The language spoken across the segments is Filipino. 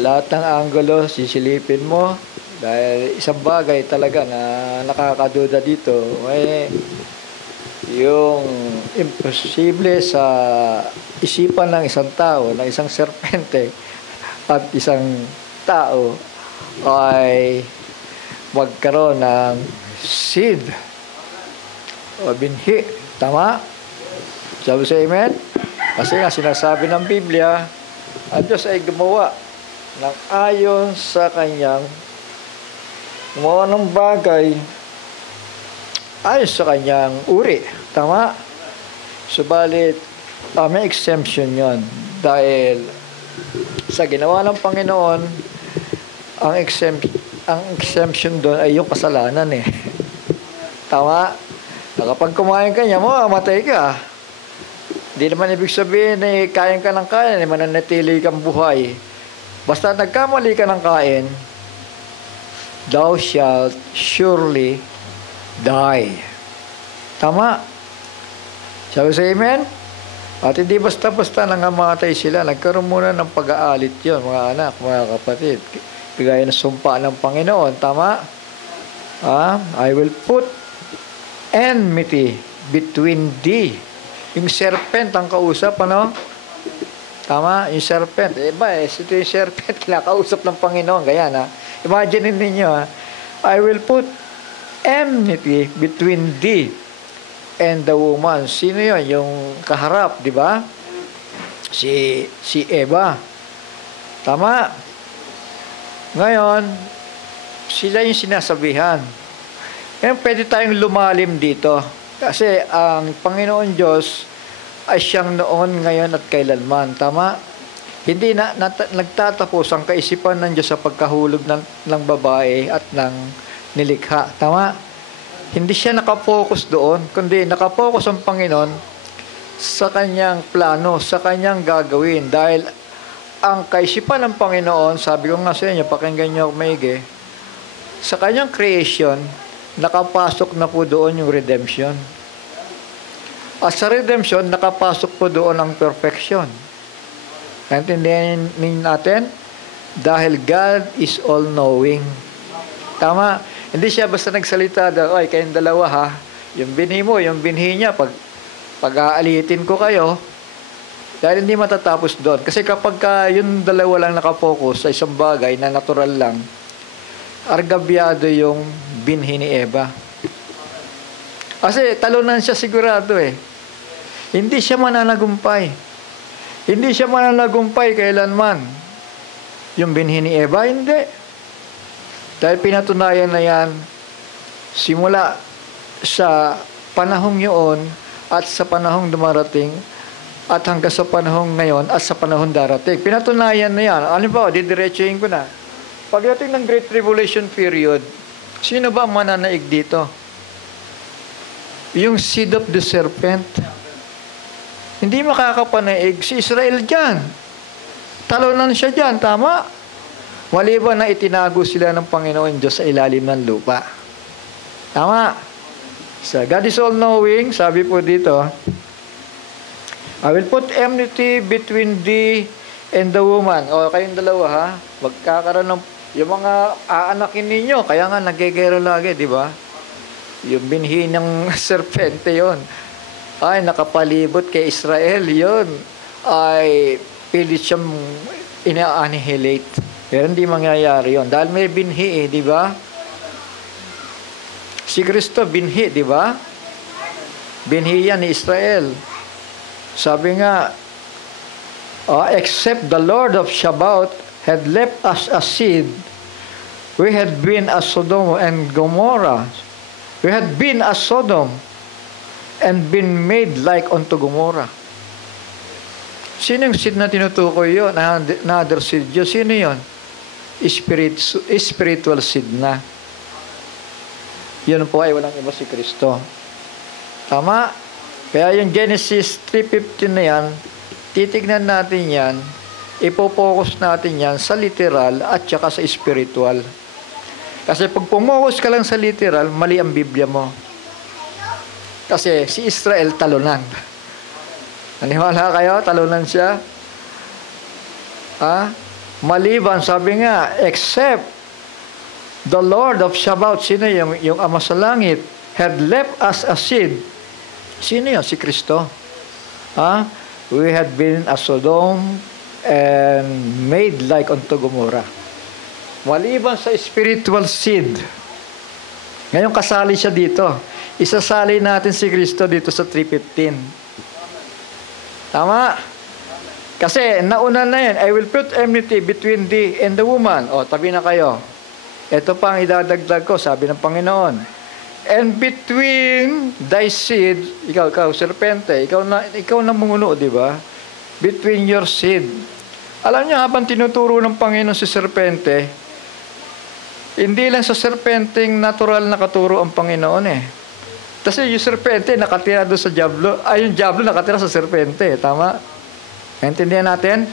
lahat ng anggulo, sisilipin mo. Dahil isang bagay talaga na nakakaduda dito, yung imposible sa isipan ng isang tao, ng isang serpente at isang tao ay magkaroon ng seed o binhi. Tama? Sabi sa amen? Kasi nga sinasabi ng Biblia, ang Diyos ay gumawa ng ayon sa kanyang gumawa ng bagay ayon sa kanyang uri. Tama? Subalit, may exemption yon. Dahil sa ginawa ng Panginoon, ang exemption doon ay yung kasalanan eh. Tama? Kapag kumain ka niya, mamamatay ka. Hindi naman ibig sabihin eh, kain ka ng kain, eh, mananatili kang buhay. Basta nagkamali ka ng kain, thou shalt surely die. Tama? Sabi sa amen? At hindi basta-basta nangamatay sila. Nagkaroon muna ng pag-aalit yun, mga anak, mga kapatid. Bigay na sumpa ng Panginoon. Tama? I will put enmity between thee. Yung serpent ang kausap, ano? Tama? Yung serpent. Ito yung serpent, kinakausap ng Panginoon. Ganyan, ha? Imagine ninyo, I will put enmity between thee and the woman. Sino yun? Yung kaharap, di ba? Si Eva. Tama? Ngayon, sila yung sinasabihan. Ngayon, pwede tayong lumalim dito. Kasi ang Panginoon Diyos ay siyang noon, ngayon at kailanman. Tama? Hindi nagtatapos ang kaisipan ng Diyos sa pagkahulog ng babae at ng nilikha. Tama? Hindi siya nakapokus doon, kundi nakapokus ang Panginoon sa kanyang plano, sa kanyang gagawin. Dahil ang kaisipan ng Panginoon, sabi ko nga sa inyo, pakinggan niyo maigi, sa kanyang creation, nakapasok na po doon yung redemption. At sa redemption, nakapasok po doon ang perfection. Naintindihan natin? Dahil God is all-knowing. Tama? Hindi siya basta nagsalita, ay, kayong dalawa ha, yung binhi mo, yung binhi niya, pag-aalitin ko kayo, dahil hindi matatapos doon. Kasi kapag yung dalawa lang nakapokus sa isang bagay na natural lang, argabyado yung binhi ni Eva. Kasi talunan siya sigurado eh. Hindi siya mananagumpay. Hindi siya mananagumpay kailanman. Yung binhi ni Eva, hindi. Dahil pinatunayan na yan, simula sa panahong yun, at sa panahong dumarating, at hanggang sa panahong ngayon, at sa panahong darating. Pinatunayan na yan. Ano ba? Didiretsuhin ko na. Pagdating ng Great Tribulation period, sino ba ang mananaig dito? Yung seed of the serpent. Hindi makakapanaig si Israel dyan. Talunan siya dyan, tama? Maliban na itinago sila ng Panginoon Diyos sa ilalim ng lupa. Tama? So, God is all-knowing, sabi po dito, I will put enmity between thee and the woman. O, kayong dalawa ha, magkakaroon ng, yung mga aanakin ninyo, kaya nga nagigero lagi, di ba? Yung binhi ng serpente yon, ay nakapalibot kay Israel, yon ay pilit siyang ina-annihilate. Pero hindi mangyayari yon dahil may binhi di ba? Si Kristo binhi, di ba? Binhi yan ni Israel. Sabi nga, except the Lord of Sabaoth had left us a seed, we had been as Sodom and Gomorrah. We had been as Sodom and been made like unto Gomorrah. Sino yung seed na tinutukoy yun? Another seed yun. Sino yun? Spiritual seed na. Yun po ay walang iba si Kristo. Tama? Kaya yung Genesis 3:15 na yan, titignan natin yan, ipopokus natin yan sa literal at saka sa spiritual. Kasi pag pumokus ka lang sa literal, mali ang Biblia mo. Kasi si Israel talunan. Naniwala kayo? Talunan siya? Maliban, sabi nga, except the Lord of Sabaoth, sino yung Ama sa Langit, had left us a seed. Sino yun? Si Kristo. We had been as Sodom and made like unto Gomorrah. Maliban sa spiritual seed. Ngayon kasali siya dito. Isasali natin si Kristo dito sa 3:15. Tama? Kasi nauna na yan, I will put enmity between thee and the woman. O, tabi na kayo. Ito pa ang idadagdag ko, sabi ng Panginoon. And between thy seed, ikaw, serpente, ikaw na munguno, di ba? Between your seed. Alam niyo, habang tinuturo ng Panginoon si serpente, hindi lang sa serpenteng natural na katuro ang Panginoon eh. Kasi yung serpente nakatira doon sa diablo, yung diablo nakatira sa serpente, tama? Naintindihan natin?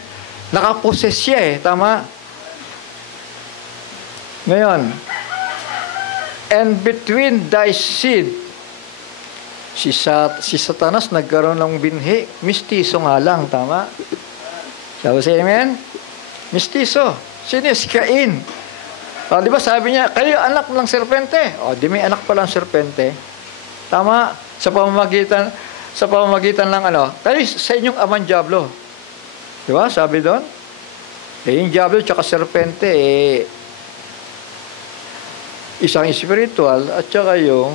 Nakaposes siya eh, tama? Ngayon, and between thy seed, si Satanas nagkaroon ng binhi, mistiso nga lang, tama? Sabi siya, amen? Mistiso. Sino si Cain? Di ba sabi niya, kayo anak ng serpente. Di may anak pa lang serpente. Tama? Sa pamamagitan ng kayo sa inyong amang diablo. Di ba? Sabi doon. Yung diablo tsaka serpente, isang spiritual at saka yung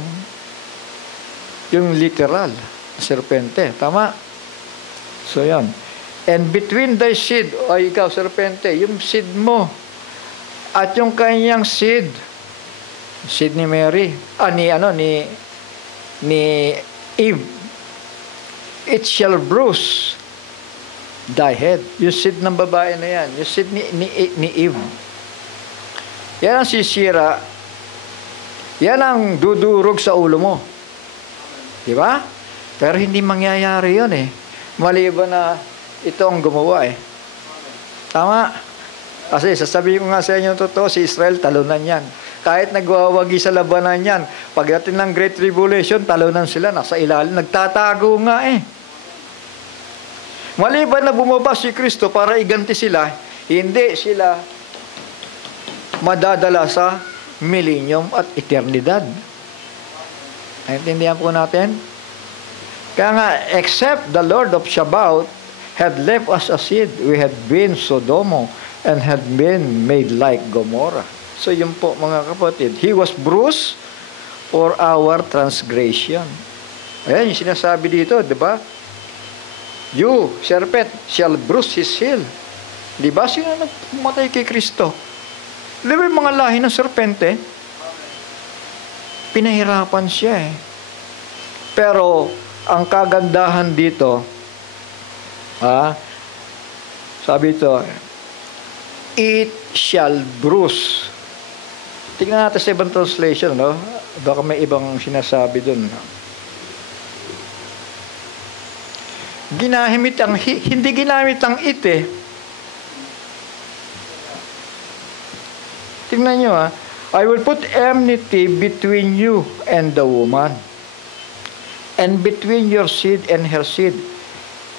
literal serpente. Tama? So, yan. And between thy seed, ikaw, serpente, yung seed mo, at yung kanyang seed ni Mary, ni Eve, it shall bruise thy head. Yung seed ng babae na yan, yung seed ni Eve. Yan ang sisira, yan ang dudurog sa ulo mo. Di ba? Pero hindi mangyayari yun eh. Maliban na ito ang gumawa eh. Tama? Kasi sasabihin ko nga sa inyo totoo, si Israel talunan yan. Kahit nagwawagi sa labanan yan, pagdating ng Great Tribulation, talunan sila, nasa ilalim, nagtatago nga eh. Maliban na bumaba si Kristo para iganti sila, hindi sila madadala sa millennium at eternidad. Naintindihan po natin? Kaya nga, except the Lord of Sabaoth had left us a seed, we had been Sodomo and had been made like Gomorrah. So yun po mga kapatid, He was bruised for our transgression. Ayan yung sinasabi dito, di ba? You, serpent, shall bruise his heel. Di ba? Sino nagpumatay kay Kristo? Di ba yung mga lahi ng serpente? Pinahirapan siya eh. Pero, ang kagandahan dito, sabi ito, it shall bruise. Tingnan natin sa ibang translation, no? Baka may ibang sinasabi dun. Hindi ginamit ang it eh. Tingnan nyo I will put enmity between you and the woman, and between your seed and her seed.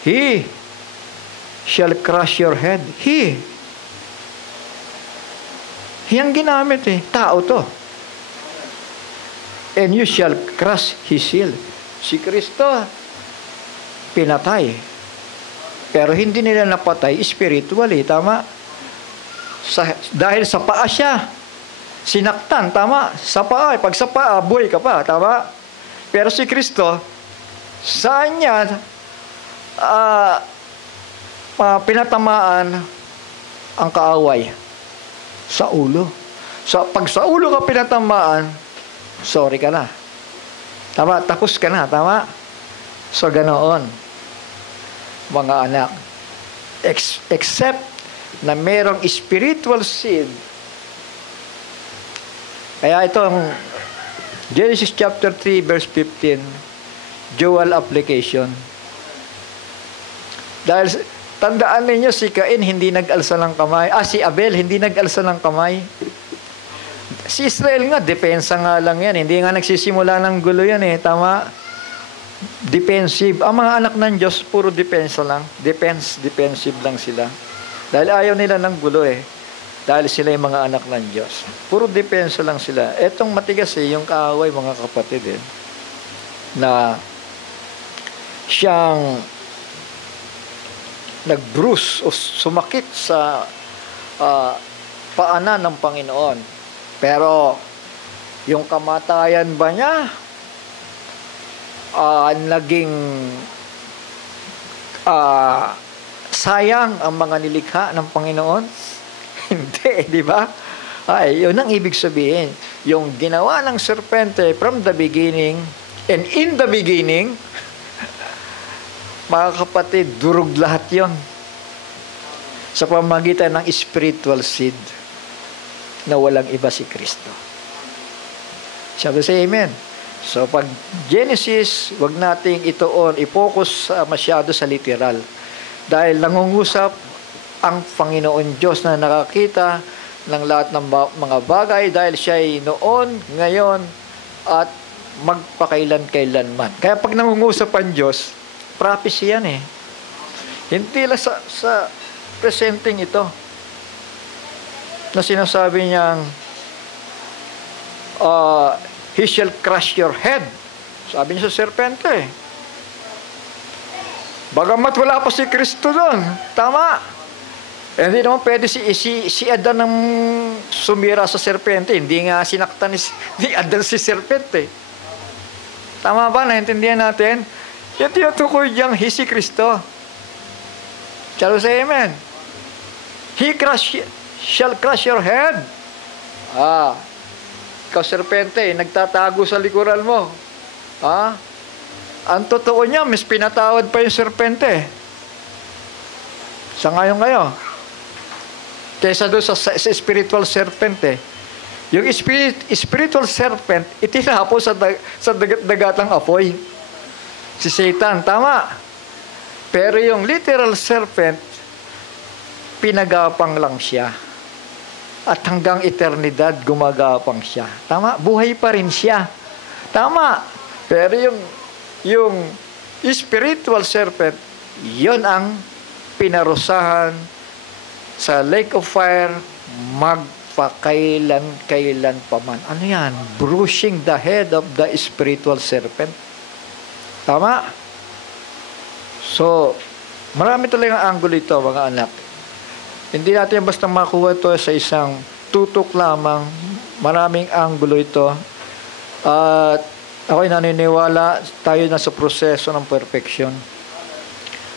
He shall crush your head. He ang ginamit eh. Tao to. And you shall crush his heel. Si Kristo, pinatay. Pero hindi nila napatay spiritually. Tama? Dahil sa paa siya. Sinaktan. Tama? Sa paa. Pag sa paa, buhay ka pa. Tama? Pero si Kristo, saan niya pinatamaan ang kaaway? Sa ulo. Pag sa ulo ka pinatamaan, sorry ka na. Tama? Tapos ka na. Tama? So, ganoon. Mga anak. Except na merong spiritual seed. Kaya ito ang Genesis chapter 3 verse 15, dual application. Dahil tandaan ninyo, si Cain hindi nag-alsa ng kamay. Si Abel hindi nag-alsa ng kamay. Si Israel nga, depensa nga lang yan. Hindi nga nagsisimula ng gulo yan eh. Tama? Defensive. Ang mga anak ng Diyos, puro depensa lang. Defensive lang sila. Dahil ayaw nila ng gulo eh. Dahil sila yung mga anak ng Diyos. Puro depensa lang sila. Etong matigas eh, yung kaaway mga kapatid eh, na siyang nag-bruise o sumakit sa paanan ng Panginoon. Pero yung kamatayan ba niya naging sayang ang mga nilikha ng Panginoon? Hindi, di ba? Ay, yun ang ibig sabihin. Yung ginawa ng serpente from the beginning and in the beginning, mga kapatid, durog lahat yon sa pamamagitan ng spiritual seed na walang iba si Kristo. Sabi sa amen. So, pag Genesis, wag nating itoon, i-focus masyado sa literal. Dahil nangungusap ang Panginoon Diyos na nakakita ng lahat ng mga bagay dahil siya ay noon, ngayon, at magpakailan-kailanman. Kaya pag nangungusap ang Diyos, prophecy yan eh. Hindi lang sa presenting ito na sinasabi niyang he shall crush your head. Sabi niya sa serpente. Bagamat wala pa si Kristo doon. Tama. Hindi naman pwede si Adan ang sumira sa serpente. Hindi nga sinaktan ni Adan si serpente. Tama ba? Naintindihan natin? Yung tinutukoy diyang si Kristo. Shall we say amen? He shall crush your head. Ikaw serpente, nagtatago sa likuran mo. Ang totoo niya, mas pinatawad pa yung serpente. Sa ngayon kayo. Kaysa doon sa spiritual serpente. Yung spiritual serpent, itinapo sa dagatang apoy. Si Satan, tama. Pero yung literal serpent, pinagapang lang siya. At hanggang eternidad, gumagapang siya. Tama? Buhay pa rin siya. Tama. Pero yung spiritual serpent, yon ang pinarusahan sa lake of fire, magpakailan-kailan pa man. Ano yan? Bruising the head of the spiritual serpent. Tama? So, marami talagang angulo ito, mga anak. Hindi natin basta makuha ito sa isang tutok lamang. Maraming angulo ito. At ako'y naniniwala tayo na sa proseso ng perfection.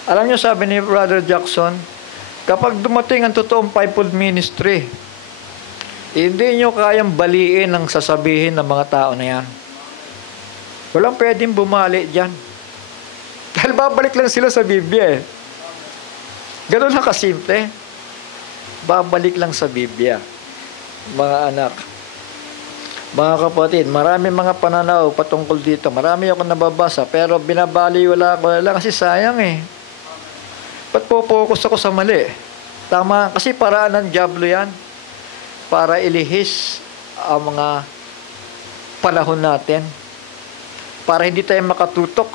Alam niyo, sabi ni Brother Jackson, kapag dumating ang totoong fivefold ministry, hindi niyo kayang baliin ang sasabihin ng mga tao na yan. Walang pwedeng bumali dyan. Dahil babalik lang sila sa Biblia eh. Ganun lang kasimple. Babalik lang sa Biblia. Mga anak, mga kapatid, marami mga pananaw patungkol dito. Marami akong nababasa, pero binabaliwala ko lang kasi sayang eh. Ba't po-focus ako sa mali? Tama, kasi paraan ng dyablo yan. Para ilihis ang mga panahon natin. Para hindi tayo makatutok.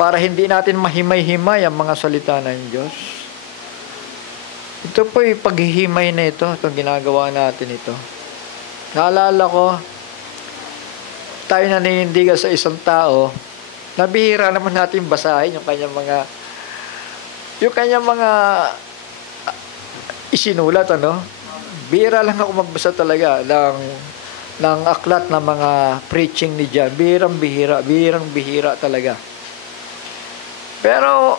Para hindi natin mahimay-himay ang mga salita ng Diyos. Ito po yung paghihimay na ito. Itong ginagawa natin ito. Naalala ko, tayo naninindigan sa isang tao, nabihira naman natin basahin yung kanyang mga isinulat, ano? Bihira lang ako magbasa talaga ng aklat na mga preaching ni John. Bihirang bihira talaga. Pero,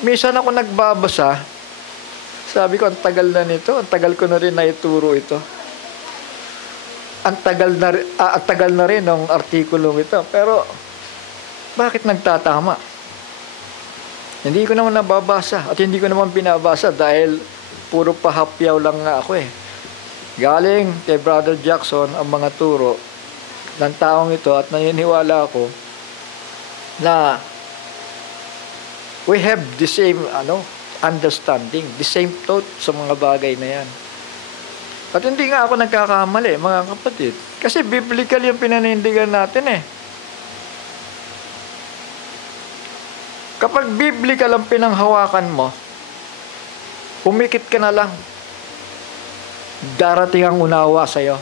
minsan ako nagbabasa, sabi ko, ang tagal na nito, ang tagal ko na rin naituro ito. Ang tagal na rin ng artikulong ito. Pero, bakit nagtatama? Hindi ko naman nababasa at hindi ko naman binabasa dahil puro pahapyaw lang nga ako eh. Galing kay Brother Jackson ang mga turo ng taong ito at naniniwala ako na we have the same understanding, the same thought sa mga bagay na yan. At hindi nga ako nagkakamali, mga kapatid. Kasi biblical yung pinanindigan natin eh. Kapag biblical ang pinanghawakan mo, Pumikit ka na lang. Darating ang unawa sa'yo.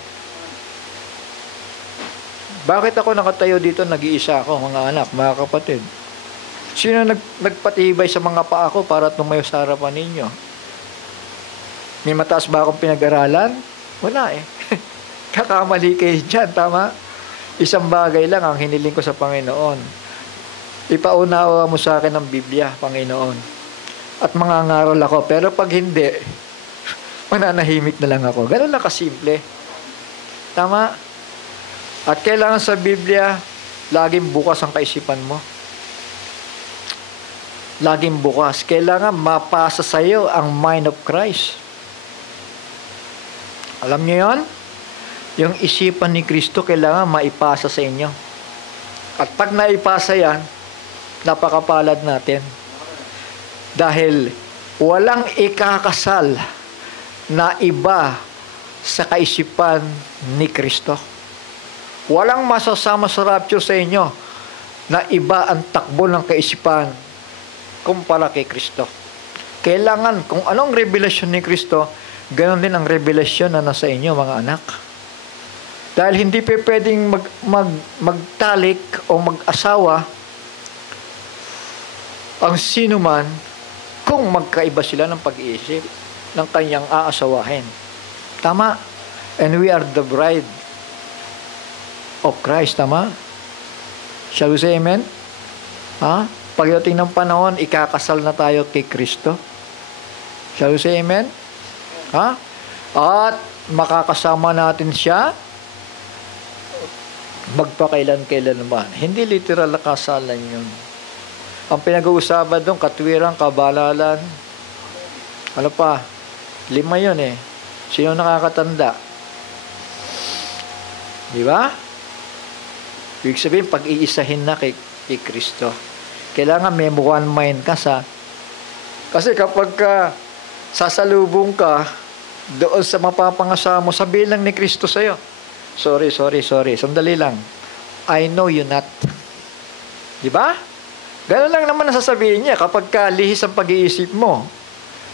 Bakit ako nakatayo dito, nag-iisa ako, mga anak, mga kapatid? Sino nagpatibay sa mga paa ko para tumayo sa harapan ninyo? May mataas ba akong pinag-aralan? Wala eh. Kakamali kayo dyan, tama? Isang bagay lang ang hiniling ko sa Panginoon. Ipaunawa mo sa akin ang Biblia, Panginoon. At mangangaral ako. Pero pag hindi, mananahimik na lang ako. Ganun lang kasimple. Tama? At kailangan sa Biblia, laging bukas ang kaisipan mo. Laging bukas. Kailangan mapasa sa iyo ang mind of Christ. Alam niyo yon? Yung isipan ni Kristo kailangan maipasa sa inyo. At pag naipasa yan, napakapalad natin. Dahil walang ikakasal na iba sa kaisipan ni Kristo. Walang masasama sa rapture sa inyo na iba ang takbo ng kaisipan kumpara kay Kristo. Kailangan, kung anong revelasyon ni Kristo, ganon din ang revelasyon na nasa inyo, mga anak. Dahil hindi pa pwedeng magtalik o mag-asawa ang sino man kung magkaiba sila ng pag-iisip ng kanyang aasawahin. Tama? And we are the bride of Christ, tama? Shall we say amen? Ha? Pagdating ng panahon, ikakasal na tayo kay Kristo. Shall we say amen? Ha? At makakasama natin siya magpakailan-kailan naman. Hindi literal na kasalan yun. Ang pinag-uusapan doon, katwiran, kabalalan. Ano pa? 5 yun eh. Sino nakakatanda? Di ba? Ibig sabihin, pag-iisahin na kay Kristo. Kailangan may one mind ka sa... Kasi kapag sasalubong ka doon sa mapapangasawa mo, sabihin lang ni Kristo sa'yo, Sorry. Sandali lang. I know you not. Di ba? Ganun lang naman ang sasabihin niya kapag lihis ang pag-iisip mo.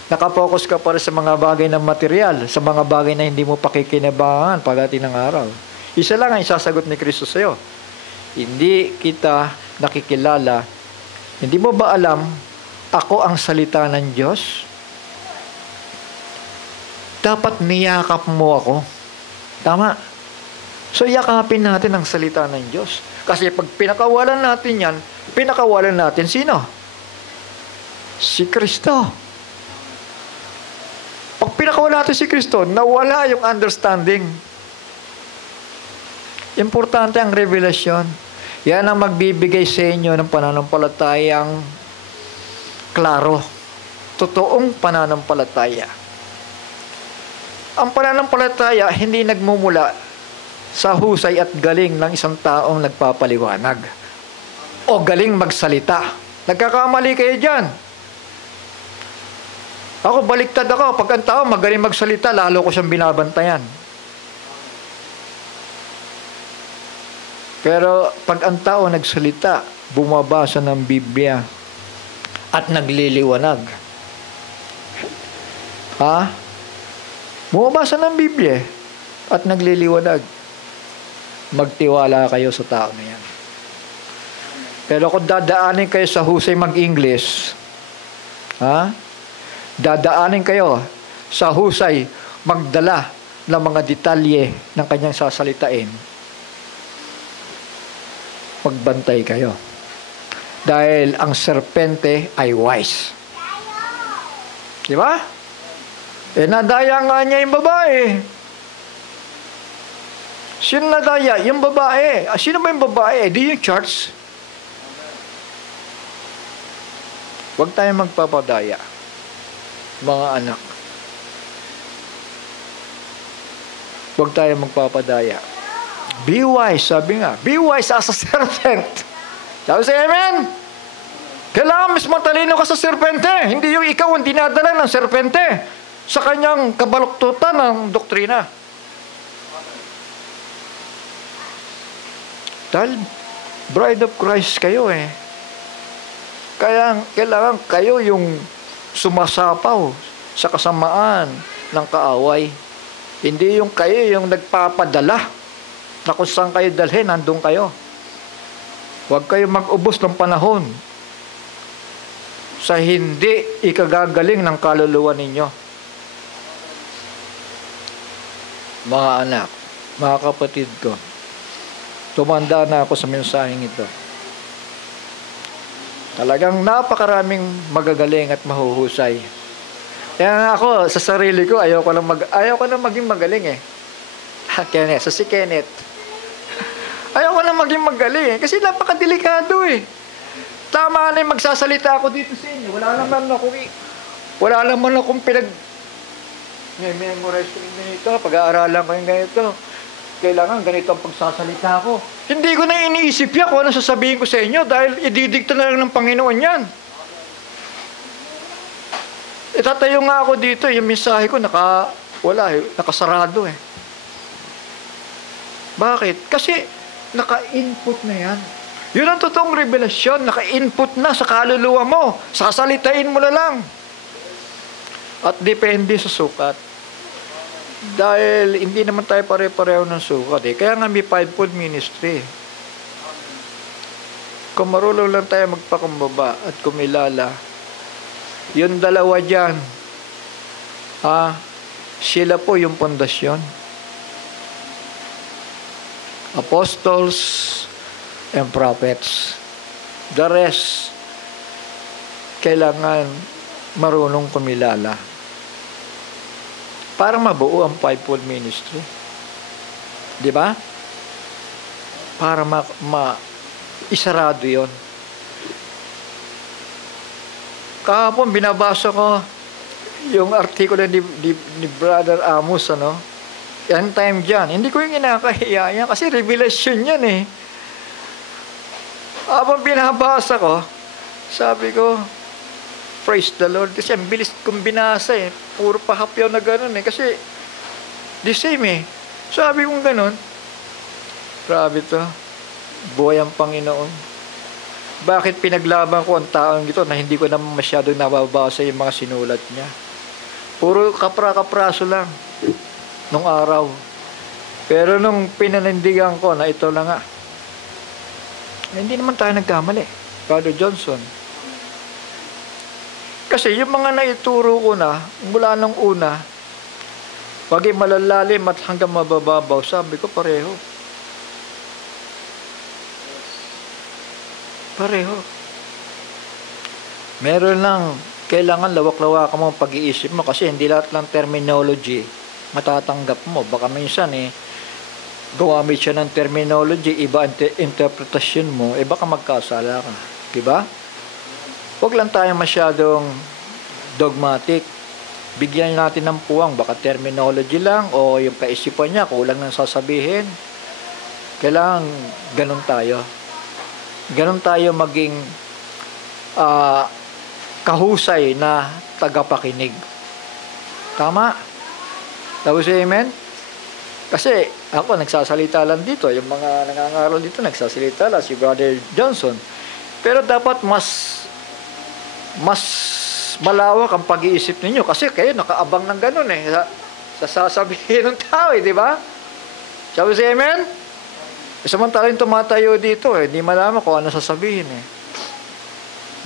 Nakapokus ka para sa mga bagay ng material, sa mga bagay na hindi mo pakikinabangan pagdating ng araw. Isa lang ang isasagot ni Kristo sa'yo. Hindi kita nakikilala. Hindi mo ba alam, ako ang salita ng Diyos? Dapat niyakap mo ako. Tama? So, yakapin natin ang salita ng Diyos. Kasi pag pinakawalan natin yan, pinakawalan natin sino? Si Kristo. Pag pinakawalan natin si Kristo, nawala yung understanding. Importante ang revelasyon. Yan ang magbibigay sa inyo ng pananampalatayang klaro. Totoong pananampalataya. Ang pananampalataya hindi nagmumula sa husay at galing ng isang taong nagpapaliwanag o galing magsalita. Nagkakamali kayo dyan. Ako, baliktad ako. Pag ang tao magaling magsalita, lalo ko siyang binabantayan. Pero pag ang tao nagsalita, bumabasa ng Biblia at nagliliwanag. Ha? Bumabasa ng Biblia at nagliliwanag. Magtiwala kayo sa tao na yan. Pero kung dadaanin kayo sa husay mag-English, dadaanin kayo sa husay magdala ng mga detalye ng kanyang sasalitain, magbantay kayo. Dahil ang serpente ay wise. Di ba? Nadaya nga niya yung babae. Sino nadaya? Yung babae. Sino ba yung babae? Di yung church. Huwag tayong magpapadaya, mga anak. Huwag tayong magpapadaya. Be wise, sabi nga. Be wise as a serpent. Sabi sa amen? Kailangan mas matalino ka sa serpente. Hindi yung ikaw ang dinadala ng serpente sa kanyang kabaluktutan ng doktrina. Dahil bride of Christ kayo Kaya kailangan kayo yung sumasapaw sa kasamaan ng kaaway. Hindi yung kayo yung nagpapadala na kung saan kayo dalhin, nandun kayo. Huwag kayo mag-ubos ng panahon sa hindi ikagagaling ng kaluluwa ninyo. Mga anak, mga kapatid ko, tumanda na ako sa mensaheng ito. Talagang napakaraming magagaling at mahuhusay. Kaya ako, sa sarili ko, ayaw ko na maging magaling eh. Kenneth, si Kenneth. Ayaw ko na maging magaling eh, kasi napakadelikado eh. Tama na yung magsasalita ako dito sa inyo. Wala naman akong memorize ko yung ganito, pag-aaralan ko yung ganito. Kailangan ganito ang pagsasalita ko. Hindi ko na iniisip yan kung ano sasabihin ko sa inyo dahil ididikta na lang ng Panginoon yan. Itatayo nga ako dito, yung mensahe ko nakasarado eh. Bakit? Kasi naka-input na yan. Yun ang totoong revelasyon, naka-input na sa kaluluwa mo. Sasalitain mo na lang. At depende sa sukat. Dahil hindi naman tayo pare-pareho ng sukat eh. Kaya nga may fivefold ministry. Kung marunong lang tayo magpakumbaba at kumilala, yung dalawa dyan, sila po yung pundasyon. Apostles and prophets. The rest, kailangan marunong kumilala para mabuo ang fivefold ministry. Di ba? Para isarado yon. Kahapon binabasa ko yung artikulo ni Brother Amos, End time dyan. Hindi ko yung inakahiya yan kasi revelation yan eh. Habang binabasa ko, sabi ko, praise the Lord. Kasi ang bilis kong binasa eh. Puro pahapyaw na gano'n eh. Kasi, the same eh. Sabi kong gano'n, grabe to. Buhay ang Panginoon. Bakit pinaglaban ko ang taong ito na hindi ko naman masyadong nababasa yung mga sinulat niya? Puro kapra-kapraso lang nung araw. Pero nung pinanindigan ko na ito lang nga, hindi naman tayo nagkamali. Father Johnson. Kasi yung mga naituro ko na, mula nung una, paging malalalim at hanggang mabababaw, sabi ko pareho. Pareho. Meron lang, kailangan lawak-lawak mo ang pag-iisip mo kasi hindi lahat ng terminology matatanggap mo. Baka minsan gumamit siya ng terminology, iba ang interpretasyon mo, baka magkasala ka. Diba? Huwag lang tayo masyadong dogmatic. Bigyan natin ng puwang, baka terminology lang o yung kaisipan niya, kulang nang sasabihin. Kailangan ganun tayo. Ganun tayo maging kahusay na tagapakinig. Tama? Tapos amen? Kasi ako nagsasalita lang dito, yung mga nangangaral dito nagsasalita lang, si Brother Johnson. Pero dapat mas malawak ang pag-iisip ninyo kasi kayo nakaabang ng ganun sa sasabihin ng tao di ba? Sabi si amen? Samantalang tumatayo dito hindi malaman kung ano sasabihin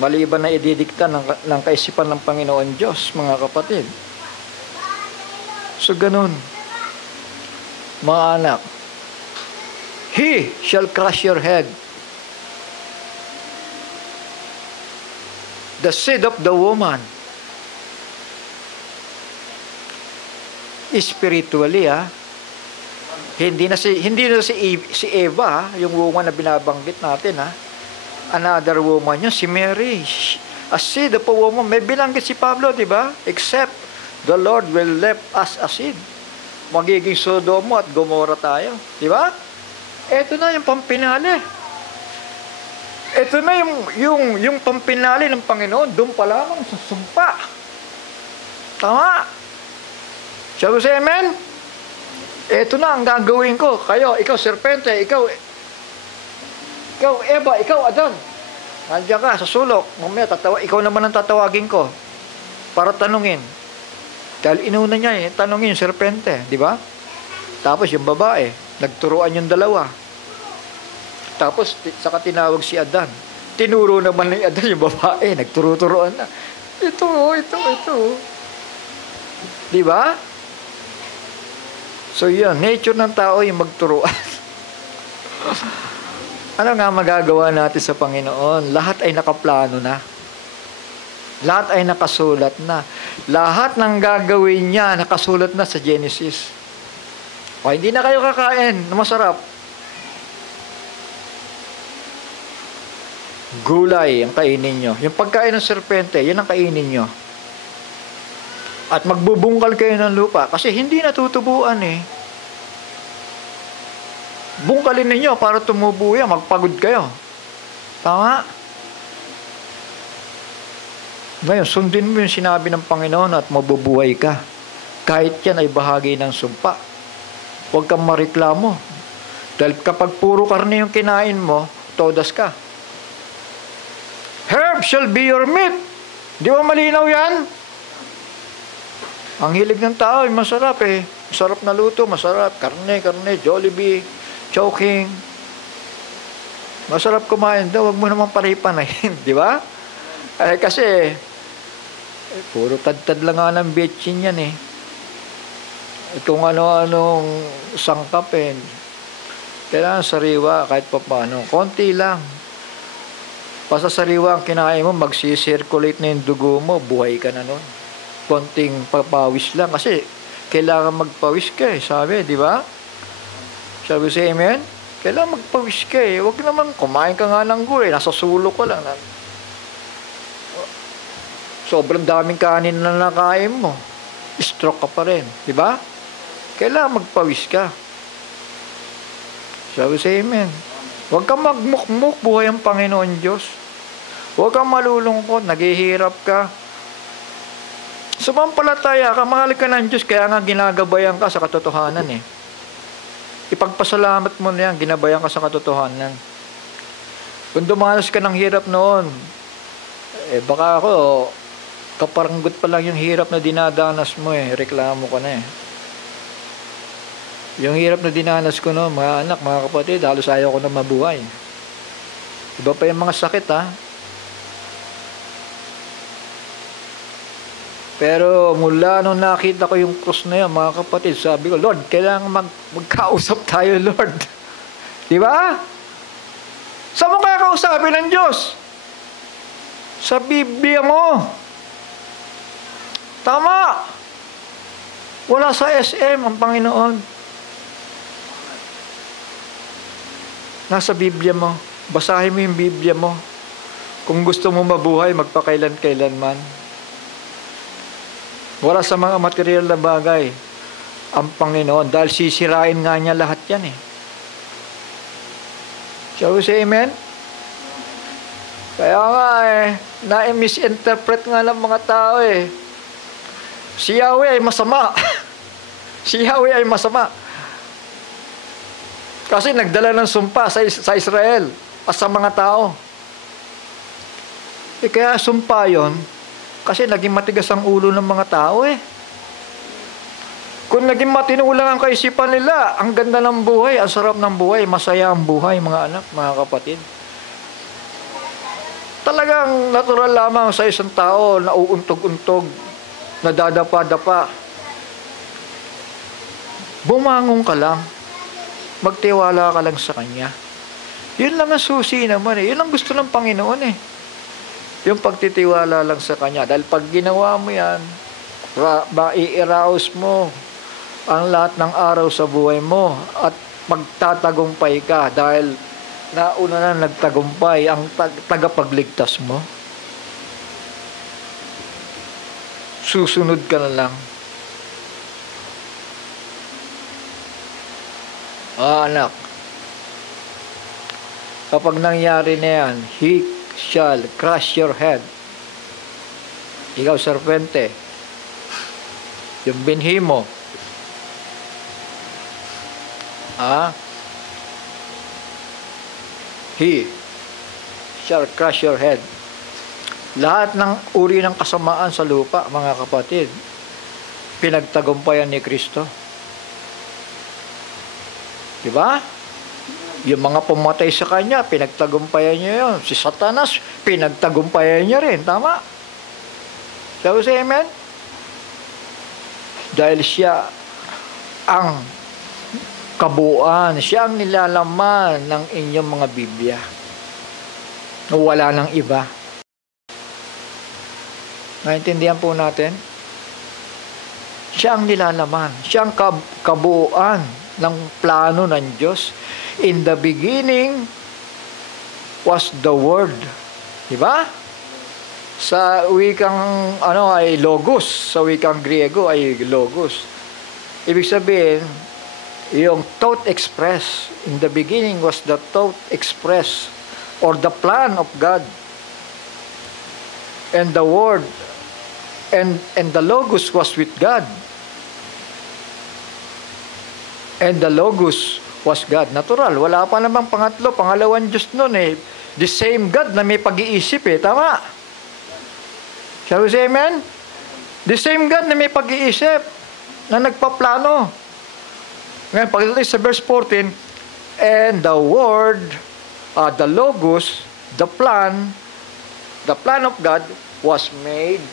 maliban na ididikta ng kaisipan ng Panginoon Diyos, mga kapatid. So ganun, mga anak, He shall crush your head. The seed of the woman. Spiritually, hindi na si Eva, yung woman na binabanggit natin, Another woman yun, si Mary. A seed of a woman. May binanggit si Pablo, di ba? Except the Lord will left us a seed. Magiging Sodoma at Gomora tayo. Di ba? Ito na yung pampinali. Ito na yung pampinali ng Panginoon. Doon pa lamang sa sumpa. Tama? Sabi sa amen? Ito na ang gagawin ko. Kayo, ikaw serpente, ikaw Eva, ikaw Adan. Nandiyan ka sa sulok. Mamaya ikaw naman ang tatawagin ko para tanungin. Dahil inuna niya tanongin yung serpente, di ba? Tapos yung babae, nagturuan yung dalawa. Tapos saka tinawag si Adan. Tinuro naman ni Adan yung babae, nagturo-turuan na. Ito. Di ba? So yun, nature ng tao yung magturuan. Ano nga magagawa natin sa Panginoon? Lahat ay nakaplano na. Lahat ay nakasulat na. Lahat ng gagawin niya nakasulat na sa Genesis. O, hindi na kayo kakain na masarap. Gulay ang kainin nyo. Yung pagkain ng serpente, yun ang kainin nyo. At magbubungkal kayo ng lupa kasi hindi natutubuan Bungkalin ninyo para tumubo yan, magpagod kayo. Tama? Ngayon, sundin mo yung sinabi ng Panginoon at mabubuhay ka. Kahit yan ay bahagi ng sumpa. Huwag kang mareklamo. Dahil kapag puro karne yung kinain mo, todas ka. Herb shall be your meat. Di ba malinaw yan? Ang hilig ng tao ay masarap Masarap na luto, masarap. Karne, Jollibee, Chowking. Masarap kumain daw, wag mo naman panay-panayin, di ba? Kasi puro tad-tad lang nga ng betchin yan Kung ano-anong sangkap kailangan sariwa kahit pa paano. Konti lang. Basta sariwa ang kinain mo, magsisirculate na yung dugo mo, buhay ka na nun. Konting papawis lang. Kasi kailangan magpawis ka sabi, di ba? Sabi sa amen? Kailangan magpawis ka Huwag naman, kumain ka nga ng gulay, nasa sulok ka lang. Sobrang daming kanin na nakain mo. Stroke ka pa rin. Di ba? Kailangan magpawis ka. Sabi sa amen. Huwag kang magmukmuk, buhay ang Panginoon Diyos. Huwag kang malulungkot, naghihirap ka. Sumampalataya ka, mahal ka ng Diyos, kaya nga ginagabayan ka sa katotohanan Ipagpasalamat mo na yan, ginabayan ka sa katotohanan. Kung dumanas ka ng hirap noon, baka ako, kaparanggot pa lang yung hirap na dinadanas mo reklamo ka na Yung hirap na dinanas ko noon, mga anak, mga kapatid, halos ayaw ko na mabuhay. Iba pa yung mga sakit Pero mula nung nakita ko yung cross na yan, mga kapatid, sabi ko, Lord, kailangan magkausap tayo, Lord. Di ba? Saan mo kakausapin ng Diyos? Sa Biblia mo. Tama. Wala sa SM ang Panginoon. Nasa Biblia mo. Basahin mo yung Biblia mo. Kung gusto mo mabuhay, magpakailan-kailanman. Wala sa mga material na bagay ang Panginoon dahil sisirain nga niya lahat yan Shall we say amen? Kaya nga na-misinterpret nga ng mga tao Si Yahweh ay masama. Si Yahweh ay masama. Kasi nagdala ng sumpa sa Israel at sa mga tao. Kaya sumpa yon kasi naging matigas ang ulo ng mga tao Kung naging matino lang ang kaisipan nila, ang ganda ng buhay, ang sarap ng buhay, masaya ang buhay, mga anak, mga kapatid. Talagang natural lamang sa isang tao na uuntog-untog, nadadapa-dapa. Bumangon ka lang, magtiwala ka lang sa Kanya. Yun lang ang susi naman Yun ang gusto ng Panginoon Yung pagtitiwala lang sa Kanya. Dahil pag ginawa mo yan, i-arouse mo ang lahat ng araw sa buhay mo at magtatagumpay ka dahil nauna na nagtagumpay ang tagapagligtas mo. Susunod ka na lang. Anak, kapag nangyari na yan, he shall crush your head. Ikaw, serpente, yung binhi mo, he shall crush your head. Lahat ng uri ng kasamaan sa lupa, mga kapatid, pinagtagumpayan ni Kristo. Diba? Yung mga pumatay sa kanya, pinagtagumpayan niya yun. Si Satanas, pinagtagumpayan niya rin. Tama? Sabi sa amen? Dahil siya ang kabuuan, siya ang nilalaman ng inyong mga Biblia. Wala nang iba. Naintindihan po natin? Siya ang nilalaman. Siya ang kabuuan ng plano ng Diyos. In the beginning was the Word. Diba? Sa wikang ay logos. Sa wikang Griego ay logos. Ibig sabihin, yung thought express. In the beginning was the thought express or the plan of God. And the Word and the logos was with God. And the logos was God. Natural. Wala pa namang pangalawang Diyos nun eh. The same God na may pag-iisip eh. Tama? Shall we say amen? The same God na may pag-iisip, na nagpaplano. Ngayon, pagdating sa verse 14, and the Word, the logos, the plan of God was made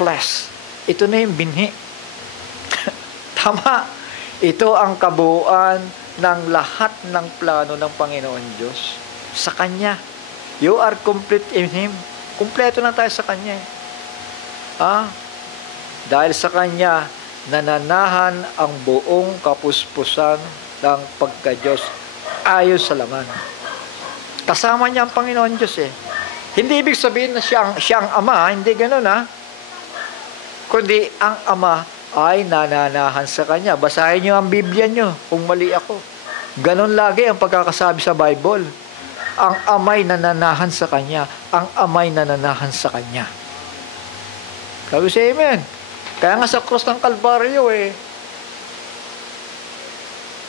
flesh. Ito na yung binhi. Tama. Ito ang kabuuan ng lahat ng plano ng Panginoon Diyos. Sa Kanya. You are complete in Him. Kumpleto na tayo sa Kanya. Dahil sa Kanya, nananahan ang buong kapuspusan ng pagka-Diyos ayon sa laman. Kasama niya ang Panginoon Diyos eh. Hindi ibig sabihin na siya ang Ama, hindi ganoon kundi ang Ama ay nananahan sa Kanya. Basahin niyo ang Biblia niyo kung mali ako. Ganon lagi ang pagkakasabi sa Bible. Ang Ama'y nananahan sa Kanya. Ang Ama'y nananahan sa Kanya. Sabi siya, amen. Kaya nga sa cross ng Kalbaryo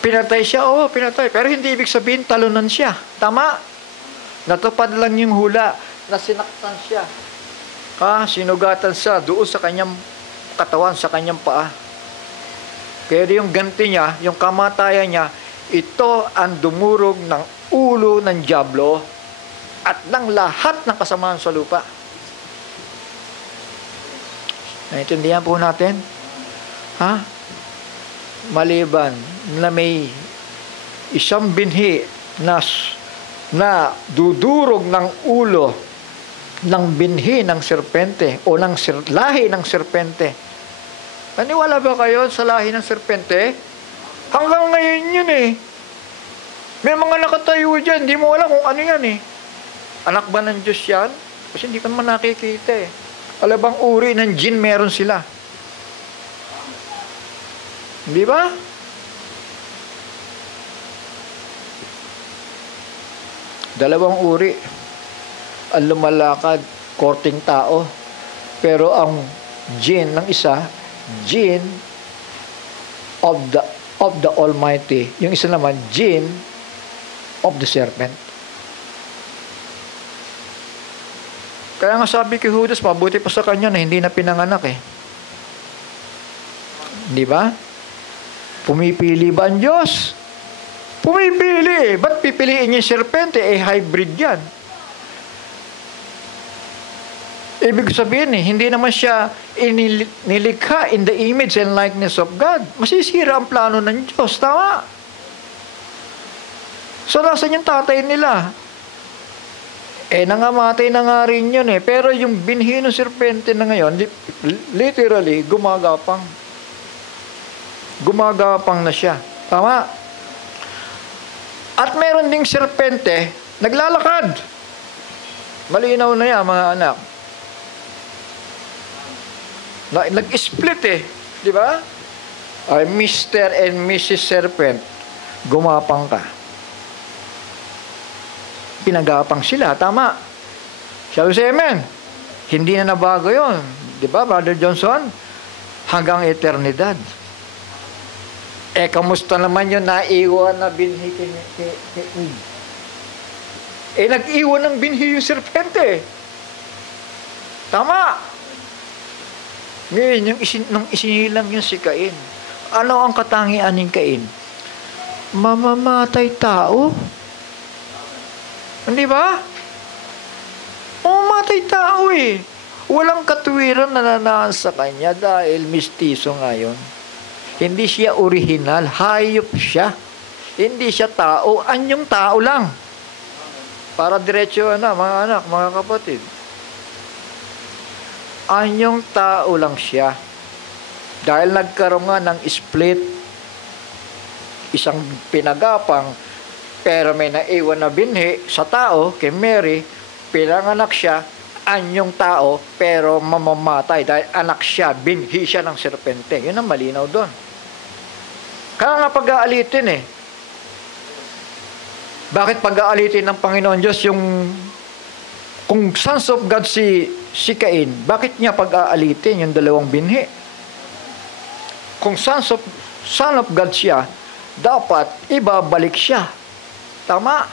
pinatay siya, pinatay. Pero hindi ibig sabihin talunan siya. Tama? Natupad lang yung hula na sinaktan siya. Sinugatan siya doon sa kanyang katawan, sa kanyang paa. Kaya yung ganti niya, yung kamatayan niya, ito ang dumurog ng ulo ng dyablo at ng lahat ng kasamaan sa lupa. Naintindihan po natin? Maliban na may isang binhi na dudurog ng ulo ng binhi ng serpente o ng lahi ng serpente. Naniwala ba kayo sa lahi ng serpente? Hanggang ngayon yun May mga nakatayo dyan, hindi mo alam kung ano yan Anak ba ng Diyos yan? Kasi hindi ka naman nakikita Alabang uri ng jinn meron sila. Hindi ba? Dalawang uri ang lumalakad, korting tao. Pero ang jinn ng isa, jinn of the Almighty. Yung isa naman, jinn of the serpent. Kaya nga sabi kay Judas, mabuti pa sa kanya na hindi na pinanganak Di ba? Pumipili ba ang Diyos? Pumipili. Ba't pipiliin niya yung serpente? Hybrid yan. Ibig sabihin hindi naman siya nilikha in the image and likeness of God. Masisira ang plano ng Diyos. Tama? So, nasan yung tatay nila? Nangamatay na nga rin yun Pero yung binhi ng serpente na ngayon, literally, gumagapang. Gumagapang na siya. Tama? At meron ding serpente, naglalakad. Malinaw na yan, mga anak. Nag-split Di ba? Mr. and Mrs. Serpent, gumapang ka. Pinagapang sila. Tama. Shall we say amen? Hindi na nabago yun. Di ba, Brother Johnson? Hanggang eternidad. Kamusta naman yun naiwan na binhi kay nag-iwan ng binhi yung serpente. Tama. Ngayon, nung isinilang yun si Cain, ano ang katangian ni Cain? Mamamatay tao. Hindi ba? Mamamatay tao eh. Walang katuwiran na nanaan sa kanya dahil mistiso ngayon. Hindi siya original, hayop siya. Hindi siya tao, anyong tao lang. Para diretso na, mga anak, mga kapatid. Anyong tao lang siya. Dahil nagkaroon nga ng split, isang pinagapang, pero may naiwan na binhi sa tao, kay Mary, pinanganak siya, anyong tao, pero mamamatay. Dahil anak siya, binhi siya ng serpente. Yun ang malinaw doon. Kaya nga pag-aalitin eh. Bakit pag-aalitin ng Panginoon Diyos yung kung sons of God si Cain, bakit niya pag-aalitin yung dalawang binhi? Kung son of God siya, dapat ibabalik siya. Tama?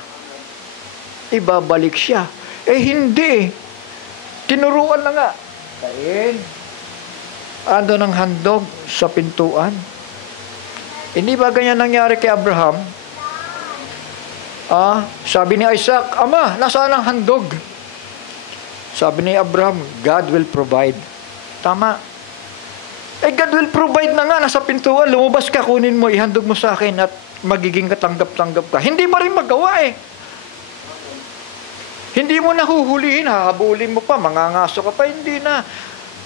Ibabalik siya. Eh hindi. Tinuruan na nga. Cain, ando ng handog sa pintuan. Hindi ba ganyan nangyari kay Abraham? Sabi ni Isaac, Ama, nasaan ang handog? Sabi ni Abraham, God will provide. Tama. Eh, God will provide na nga, nasa pintuan, lumabas ka, kunin mo, ihandog mo sa akin at magiging katanggap-tanggap ka. Hindi mo rin magawa eh. Hindi mo nahuhulihin, hahabulin mo pa, mangangaso ka pa, hindi na.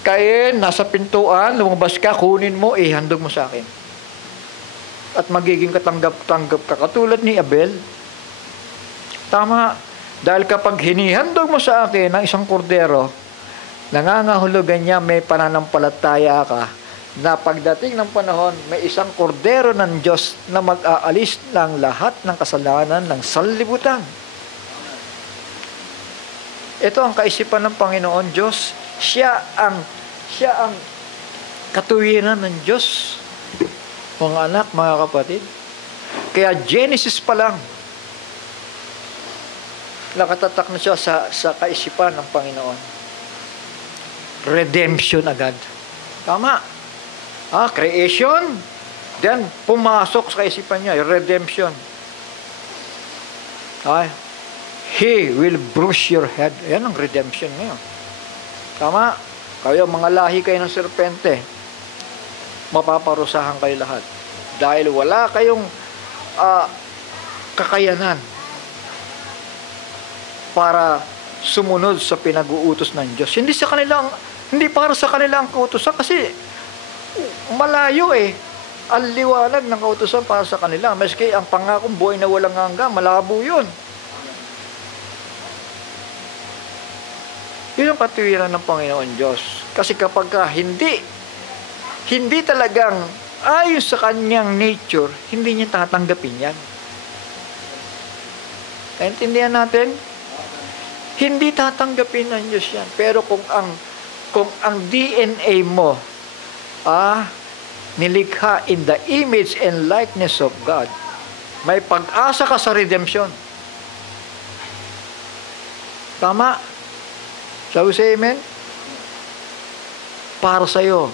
Kaya nasa pintuan, lumabas ka, kunin mo, ihandog mo sa akin. At magiging katanggap-tanggap ka, katulad ni Abel. Tama. Dahil kapag hinihandog mo sa akin ng isang kordero, nangangahulugan niya may pananampalataya ka na pagdating ng panahon, may isang kordero ng Diyos na mag-aalis ng lahat ng kasalanan ng sanlibutan. Ito ang kaisipan ng Panginoon Diyos. Siya ang katuwiran ng Diyos. Mga anak, mga kapatid. Kaya Genesis pa lang, nakatatak na siya sa kaisipan ng Panginoon. Redemption agad. Tama. Creation, then pumasok sa kaisipan niya, redemption. He will bruise your head. Yan ang redemption ngayon. Tama. Kayo, mga lahi kayo ng serpente, mapaparusahan kayo lahat. Dahil wala kayong kakayanan para sumunod sa pinag-uutos ng Diyos. Hindi para sa kanilang kautusan kasi malayo eh. Ang liwanag ng kautusan para sa kanila. Maski ang pangakong buhay na walang hanggan, malabo yun. Yun ang katuwiran ng Panginoon Diyos. Kasi kapag hindi talagang ayon sa kanyang nature, hindi niya tatanggapin yan. Naintindihan natin? Hindi tatanggapin ng Diyos yan. Pero kung ang DNA mo nilikha in the image and likeness of God, may pag-asa ka sa redemption. Tama? Shall we say amen? Para sa'yo